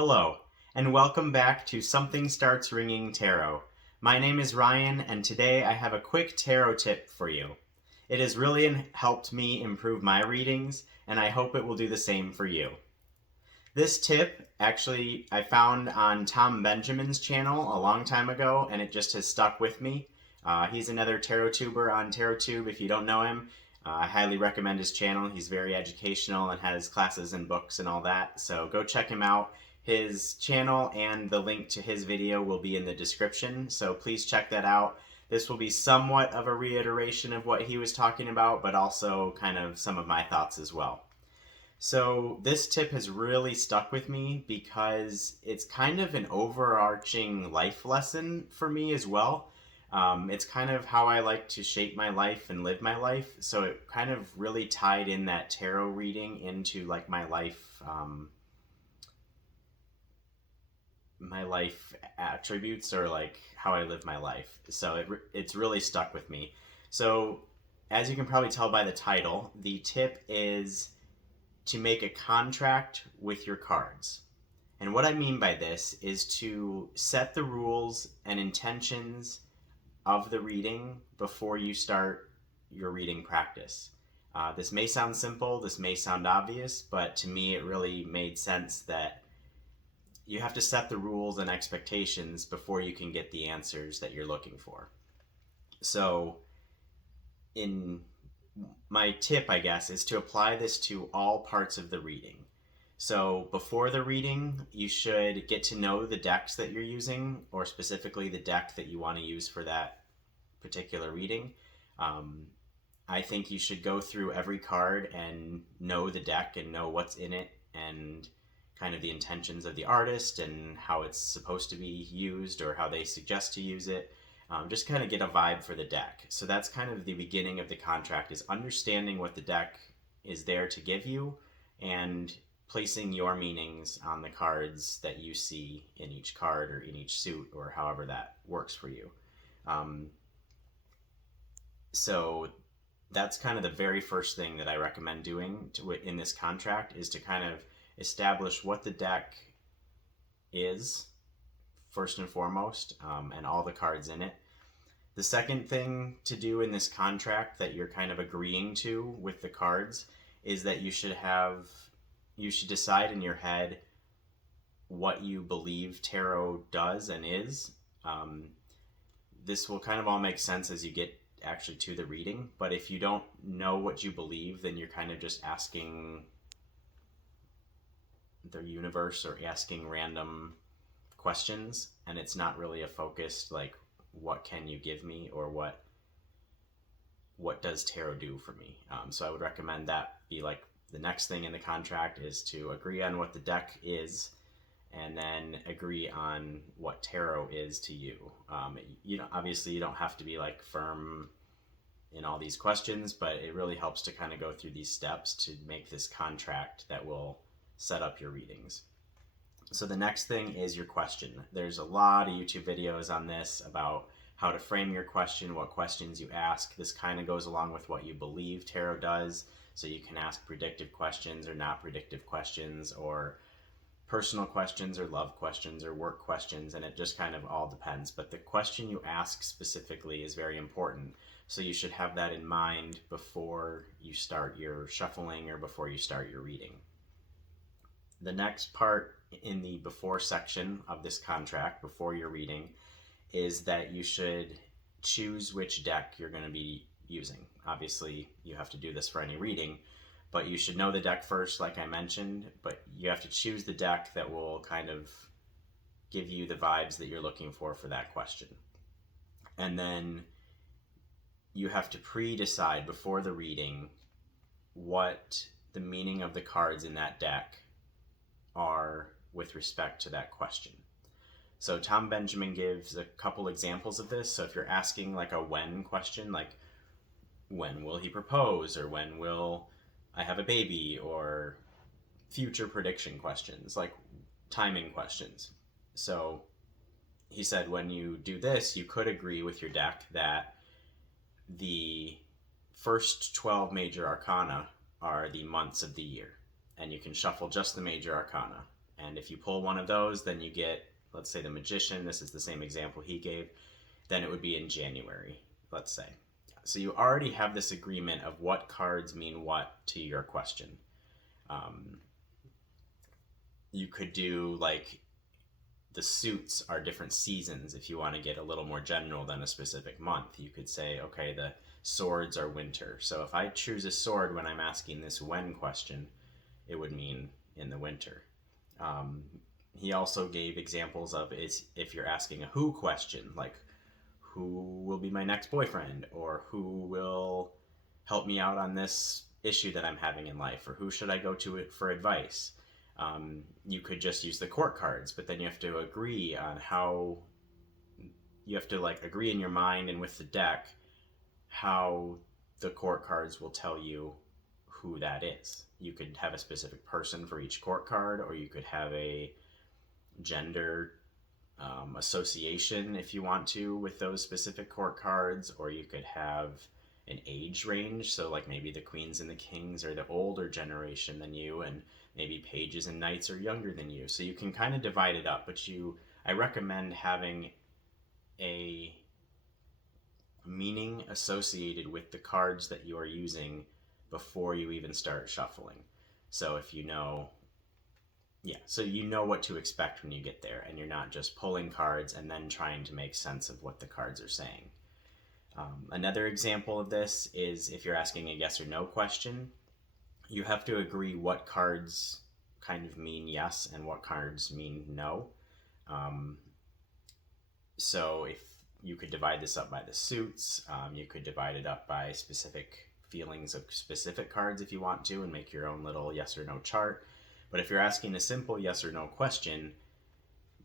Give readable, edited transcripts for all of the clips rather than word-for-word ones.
Hello, and welcome back to Something Starts Ringing Tarot. My name is Ryan, and today I have a quick tarot tip for you. It has really helped me improve my readings, and I hope it will do the same for you. This tip, actually, I found on Tom Benjamin's channel a long time ago, and it just has stuck with me. He's another tarot tuber on TarotTube. If you don't know him, I highly recommend his channel. He's very educational and has classes and books and all that, so go check him out. His channel and the link to his video will be in the description, so please check that out. This will be somewhat of a reiteration of what he was talking about, but also kind of some of my thoughts as well. So this tip has really stuck with me because it's kind of an overarching life lesson for me as well. It's kind of how I like to shape my life and live my life. So it kind of really tied in that tarot reading into like my life attributes, or like how I live my life. So it's really stuck with me. So as you can probably tell by the title, the tip is to make a contract with your cards. And what I mean by this is to set the rules and intentions of the reading before you start your reading practice. This may sound simple, this may sound obvious, but to me it really made sense that you have to set the rules and expectations before you can get the answers that you're looking for. So in my tip, I guess, is to apply this to all parts of the reading. So before the reading, you should get to know the decks that you're using, or specifically the deck that you want to use for that particular reading. I think you should go through every card and know the deck and know what's in it and kind of the intentions of the artist and how it's supposed to be used or how they suggest to use it. Just kind of get a vibe for the deck. So that's kind of the beginning of the contract, is understanding what the deck is there to give you and placing your meanings on the cards that you see in each card or in each suit, or however that works for you. So that's kind of the very first thing that I recommend doing in this contract, is to kind of establish what the deck is first and foremost, and all the cards in it. The second thing to do in this contract that you're kind of agreeing to with the cards is that you should decide in your head what you believe tarot does and is. This will kind of all make sense as you get actually to the reading, but if you don't know what you believe, then you're kind of just asking the universe or asking random questions, and it's not really a focused like, what can you give me, or what does tarot do for me. So I would recommend that be like the next thing in the contract, is to agree on what the deck is and then agree on what tarot is to you. Obviously you don't have to be like firm in all these questions, but it really helps to kind of go through these steps to make this contract that will set up your readings. So the next thing is your question. There's a lot of YouTube videos on this about how to frame your question, what questions you ask. This kind of goes along with what you believe tarot does. So you can ask predictive questions or not predictive questions, or personal questions or love questions or work questions, and it just kind of all depends. But the question you ask specifically is very important. So you should have that in mind before you start your shuffling or before you start your reading. The next part in the before section of this contract, before your reading, is that you should choose which deck you're going to be using. Obviously, you have to do this for any reading, but you should know the deck first, like I mentioned, but you have to choose the deck that will kind of give you the vibes that you're looking for that question. And then you have to pre-decide before the reading what the meaning of the cards in that deck are with respect to that question. So Tom Benjamin gives a couple examples of this. So if you're asking like a when question, like when will he propose, or when will I have a baby, or future prediction questions, like timing questions. So he said when you do this, you could agree with your deck that the first 12 major arcana are the months of the year, and you can shuffle just the major arcana. And if you pull one of those, then you get, let's say, the Magician. This is the same example he gave. Then it would be in January, let's say. So you already have this agreement of what cards mean what to your question. You could do like the suits are different seasons if you want to get a little more general than a specific month. You could say, okay, the swords are winter. So if I choose a sword when I'm asking this when question, it would mean in the winter. He also gave examples of is if you're asking a who question, like who will be my next boyfriend, or who will help me out on this issue that I'm having in life, or who should I go to for advice. You could just use the court cards, but then you have to agree on how, you have to like agree in your mind and with the deck how the court cards will tell you who that is. You could have a specific person for each court card, or you could have a gender association if you want to with those specific court cards, or you could have an age range. So like maybe the queens and the kings are the older generation than you, and maybe pages and knights are younger than you. So you can kind of divide it up, but I recommend having a meaning associated with the cards that you are using before you even start shuffling. So if you know, so you know what to expect when you get there, and you're not just pulling cards and then trying to make sense of what the cards are saying. Another example of this is if you're asking a yes or no question, you have to agree what cards kind of mean yes and what cards mean no. So if you could divide this up by the suits, you could divide it up by specific feelings of specific cards if you want to, and make your own little yes or no chart. But if you're asking a simple yes or no question,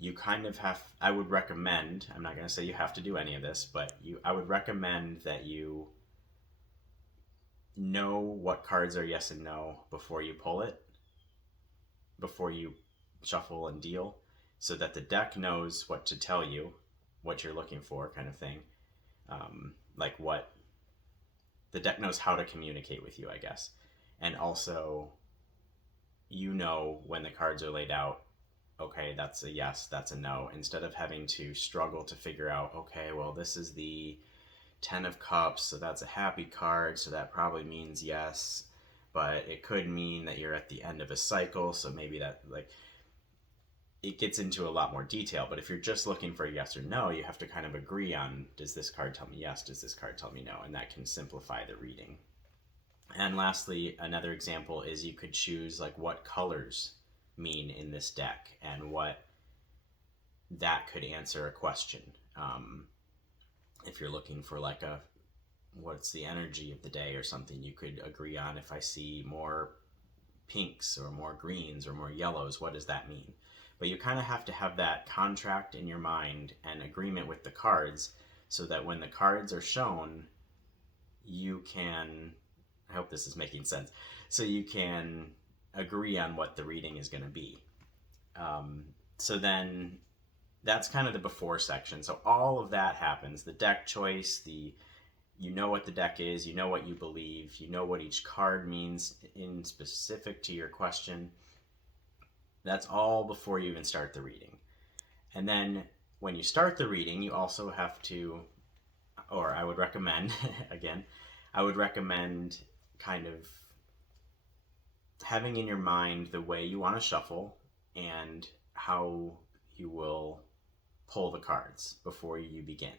you kind of have, I would recommend, I'm not going to say you have to do any of this, but I would recommend that you know what cards are yes and no before you pull it, before you shuffle and deal, so that the deck knows what to tell you, what you're looking for, kind of thing. Like what the deck knows how to communicate with you, I guess. And also, you know, when the cards are laid out, okay, that's a yes, that's a no, instead of having to struggle to figure out, okay, well, this is the 10 of Cups, so that's a happy card, so that probably means yes, but it could mean that you're at the end of a cycle, so maybe that, like, it gets into a lot more detail. But if you're just looking for a yes or no, you have to kind of agree on, does this card tell me yes, does this card tell me no, and that can simplify the reading. And lastly, another example is you could choose like what colors mean in this deck, and what that could answer a question. If you're looking for like what's the energy of the day or something, you could agree on, if I see more pinks or more greens or more yellows, what does that mean? But you kind of have to have that contract in your mind and agreement with the cards, so that when the cards are shown, you can, I hope this is making sense, so you can agree on what the reading is going to be. So then that's kind of the before section. So all of that happens, the deck choice, you know what the deck is, you know what you believe, you know what each card means in specific to your question. That's all before you even start the reading. And then when you start the reading, you also have to, or I would recommend, again, I would recommend kind of having in your mind the way you want to shuffle and how you will pull the cards before you begin.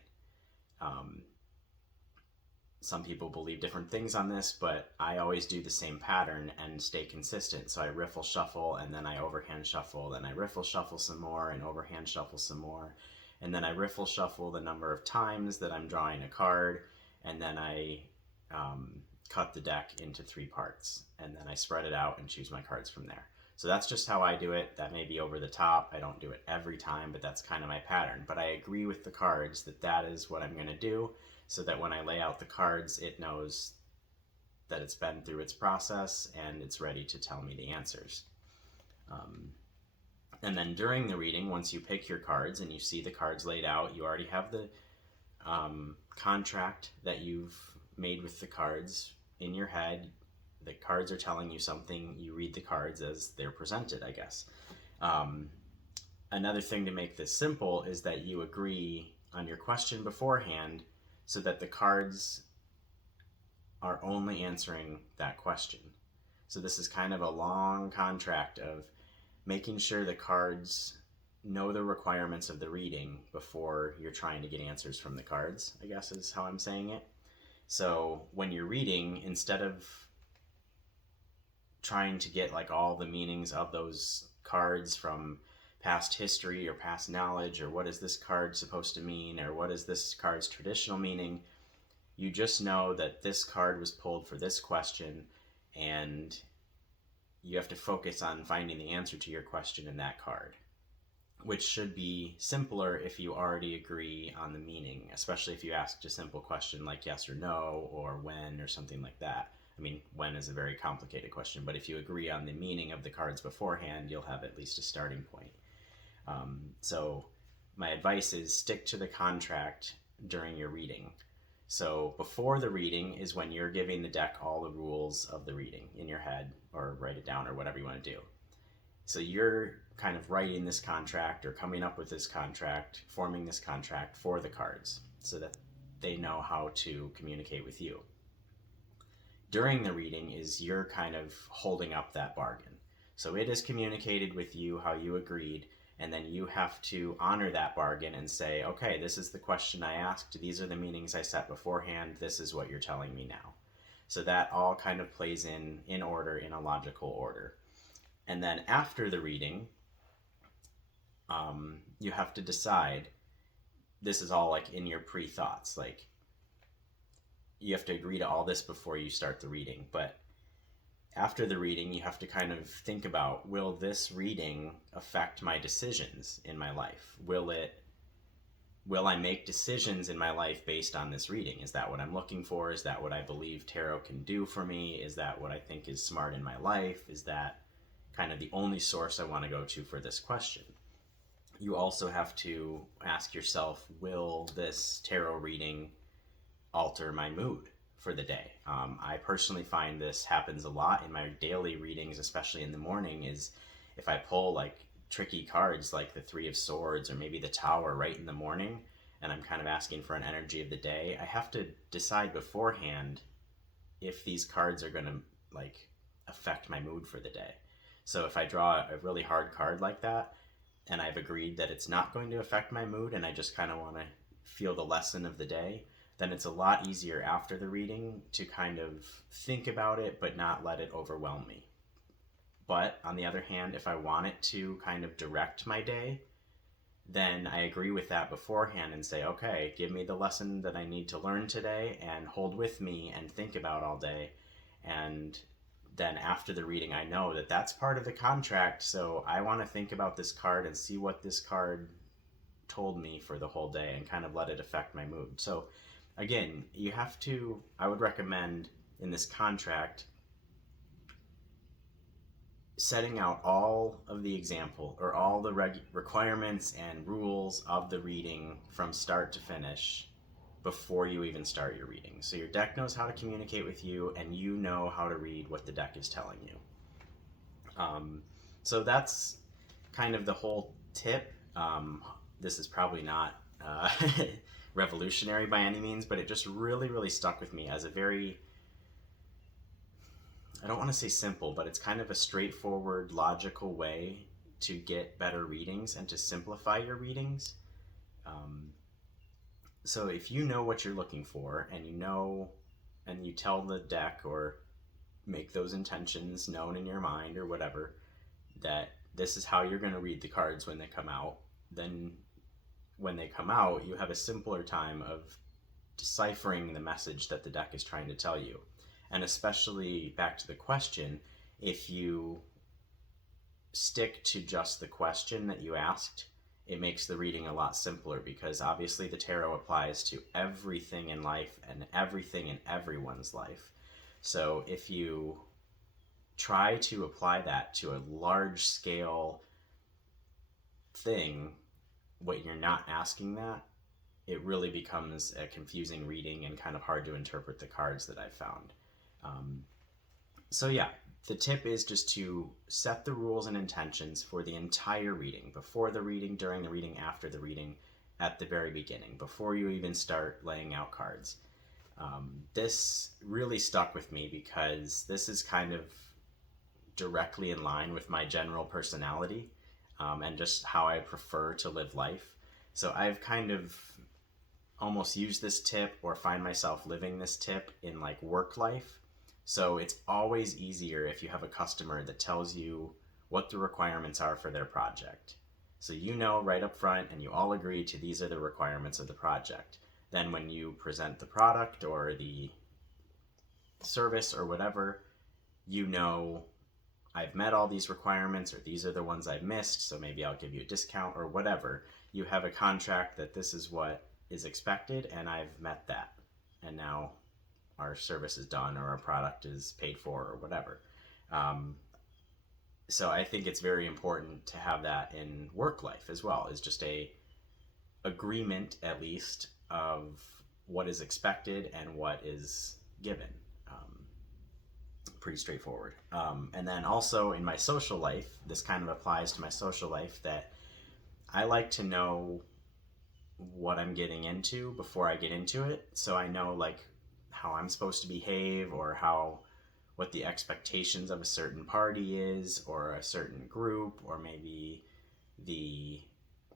Some people believe different things on this, but I always do the same pattern and stay consistent. So I riffle shuffle, and then I overhand shuffle, then I riffle shuffle some more and overhand shuffle some more. And then I riffle shuffle the number of times that I'm drawing a card, and then I cut the deck into 3 parts, and then I spread it out and choose my cards from there. So that's just how I do it. That may be over the top. I don't do it every time, but that's kind of my pattern. But I agree with the cards that that is what I'm going to do, so that when I lay out the cards, it knows that it's been through its process and it's ready to tell me the answers. And then during the reading, once you pick your cards and you see the cards laid out, you already have the contract that you've made with the cards in your head. The cards are telling you something. You read the cards as they're presented, I guess. Um, Another thing to make this simple is that you agree on your question beforehand so that the cards are only answering that question. So this is kind of a long contract of making sure the cards know the requirements of the reading before you're trying to get answers from the cards, I guess is how I'm saying it. So when you're reading, instead of trying to get like all the meanings of those cards from past history or past knowledge, or what is this card supposed to mean, or what is this card's traditional meaning, you just know that this card was pulled for this question, and you have to focus on finding the answer to your question in that card, which should be simpler if you already agree on the meaning, especially if you ask a simple question like yes or no, or when, or something like that. I mean, when is a very complicated question, but if you agree on the meaning of the cards beforehand, you'll have at least a starting point. So my advice is stick to the contract during your reading. So before the reading is when you're giving the deck all the rules of the reading in your head, or write it down, or whatever you want to do. So you're kind of writing this contract or coming up with this contract, forming this contract for the cards so that they know how to communicate with you. During the reading is you're kind of holding up that bargain. So it is communicated with you how you agreed, and then you have to honor that bargain and say, okay, this is the question I asked, these are the meanings I set beforehand, this is what you're telling me now. So that all kind of plays in order, in a logical order. And then after the reading, you have to decide, this is all like in your pre-thoughts, like you have to agree to all this before you start the reading, but after the reading, you have to kind of think about, will this reading affect my decisions in my life? Will I make decisions in my life based on this reading? Is that what I'm looking for? Is that what I believe tarot can do for me? Is that what I think is smart in my life? Is that kind of the only source I want to go to for this question? You also have to ask yourself, will this tarot reading alter my mood for the day? I personally find this happens a lot in my daily readings, especially in the morning, is if I pull like tricky cards like the Three of Swords or maybe the Tower right in the morning, and I'm kind of asking for an energy of the day, I have to decide beforehand if these cards are going to like affect my mood for the day. So if I draw a really hard card like that, and I've agreed that it's not going to affect my mood, and I just kind of want to feel the lesson of the day, then it's a lot easier after the reading to kind of think about it, but not let it overwhelm me. But on the other hand, if I want it to kind of direct my day, then I agree with that beforehand and say, okay, give me the lesson that I need to learn today and hold with me and think about all day. And then after the reading, I know that that's part of the contract. So I want to think about this card and see what this card told me for the whole day and kind of let it affect my mood. So again, you have to, I would recommend in this contract, setting out all of the example or all the requirements and rules of the reading from start to finish before you even start your reading. So your deck knows how to communicate with you and you know how to read what the deck is telling you. So that's kind of the whole tip. This is probably not revolutionary by any means, but it just really, really stuck with me as a very, I don't want to say simple, but it's kind of a straightforward, logical way to get better readings and to simplify your readings. So if you know what you're looking for and you know, and you tell the deck or make those intentions known in your mind or whatever, that this is how you're going to read the cards when they come out, then when they come out, you have a simpler time of deciphering the message that the deck is trying to tell you. And especially back to the question, if you stick to just the question that you asked, it makes the reading a lot simpler, because obviously the tarot applies to everything in life and everything in everyone's life. So if you try to apply that to a large scale thing, when you're not asking that, it really becomes a confusing reading and kind of hard to interpret the cards that I've found. So yeah, the tip is just to set the rules and intentions for the entire reading, before the reading, during the reading, after the reading, at the very beginning, before you even start laying out cards. This really stuck with me because this is kind of directly in line with my general personality, and just how I prefer to live life. So I've kind of almost used this tip or find myself living this tip in like work life. So it's always easier if you have a customer that tells you what the requirements are for their project. So you know right up front and you all agree to these are the requirements of the project. Then when you present the product or the service or whatever, you know I've met all these requirements, or these are the ones I've missed, so maybe I'll give you a discount or whatever. You have a contract that this is what is expected and I've met that. And now our service is done or our product is paid for or whatever. So I think it's very important to have that in work life as well, is just a agreement at least of what is expected and what is given. Pretty straightforward. And then also in my social life, this kind of applies to my social life, that I like to know what I'm getting into before I get into it. So I know like how I'm supposed to behave, or what the expectations of a certain party is, or a certain group, or maybe the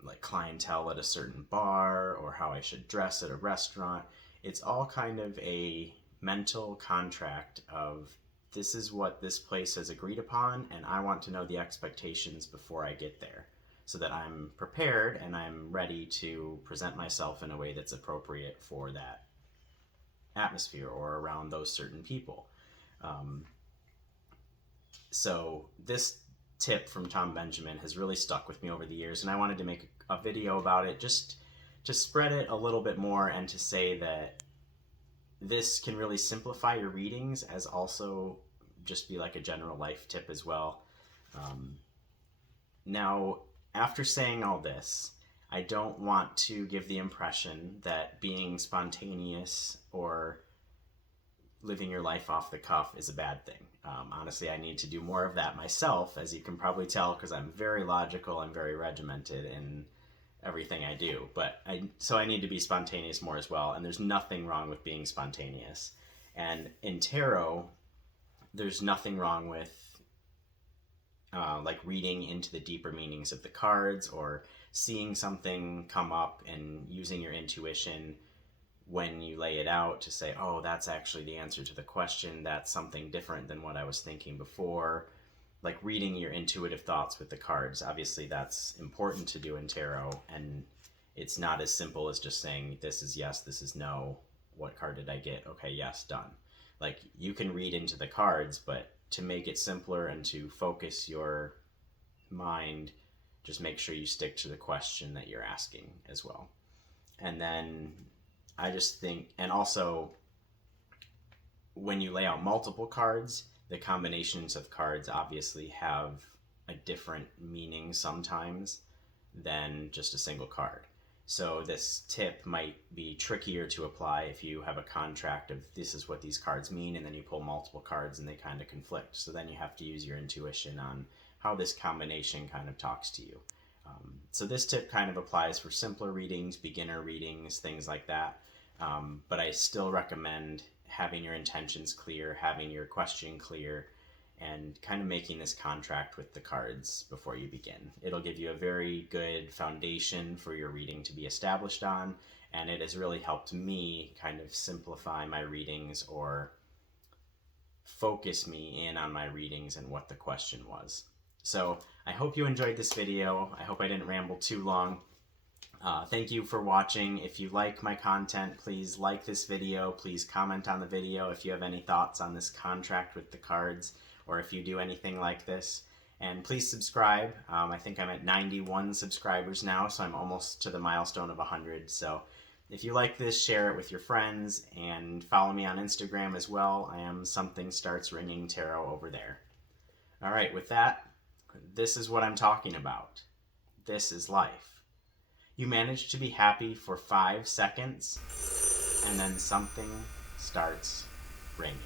like clientele at a certain bar, or how I should dress at a restaurant. It's all kind of a mental contract of this is what this place has agreed upon, and I want to know the expectations before I get there, so that I'm prepared and I'm ready to present myself in a way that's appropriate for that atmosphere or around those certain people. So this tip from Tom Benjamin has really stuck with me over the years, and I wanted to make a video about it just to spread it a little bit more, and to say that this can really simplify your readings, as also just be like a general life tip as well. Now, after saying all this, I don't want to give the impression that being spontaneous or living your life off the cuff is a bad thing. Honestly, I need to do more of that myself, as you can probably tell, because I'm very logical, I'm very regimented in everything I do. So I need to be spontaneous more as well, and there's nothing wrong with being spontaneous. And in tarot, there's nothing wrong with like reading into the deeper meanings of the cards, or seeing something come up and using your intuition when you lay it out to say, oh, that's actually the answer to the question. That's something different than what I was thinking before. Like reading your intuitive thoughts with the cards. Obviously, that's important to do in tarot, and it's not as simple as just saying, this is yes, this is no. What card did I get? Okay, yes, done. Like, you can read into the cards, but to make it simpler and to focus your mind, just make sure you stick to the question that you're asking as well. And then I just think, and also when you lay out multiple cards, the combinations of cards obviously have a different meaning sometimes than just a single card. So this tip might be trickier to apply if you have a contract of this is what these cards mean, and then you pull multiple cards and they kind of conflict. So then you have to use your intuition on how this combination kind of talks to you. So this tip kind of applies for simpler readings, beginner readings, things like that. But I still recommend having your intentions clear, having your question clear, and kind of making this contract with the cards before you begin. It'll give you a very good foundation for your reading to be established on, and it has really helped me kind of simplify my readings, or focus me in on my readings and what the question was. So I hope you enjoyed this video. I hope I didn't ramble too long. Thank you for watching. If you like my content, please like this video. Please comment on the video if you have any thoughts on this contract with the cards, or if you do anything like this. And please subscribe. I think I'm at 91 subscribers now, so I'm almost to the milestone of 100. So if you like this, share it with your friends, and follow me on Instagram as well. I am Something Starts Ringing Tarot over there. All right, with that, this is what I'm talking about. This is life. You manage to be happy for 5 seconds, and then something starts ringing.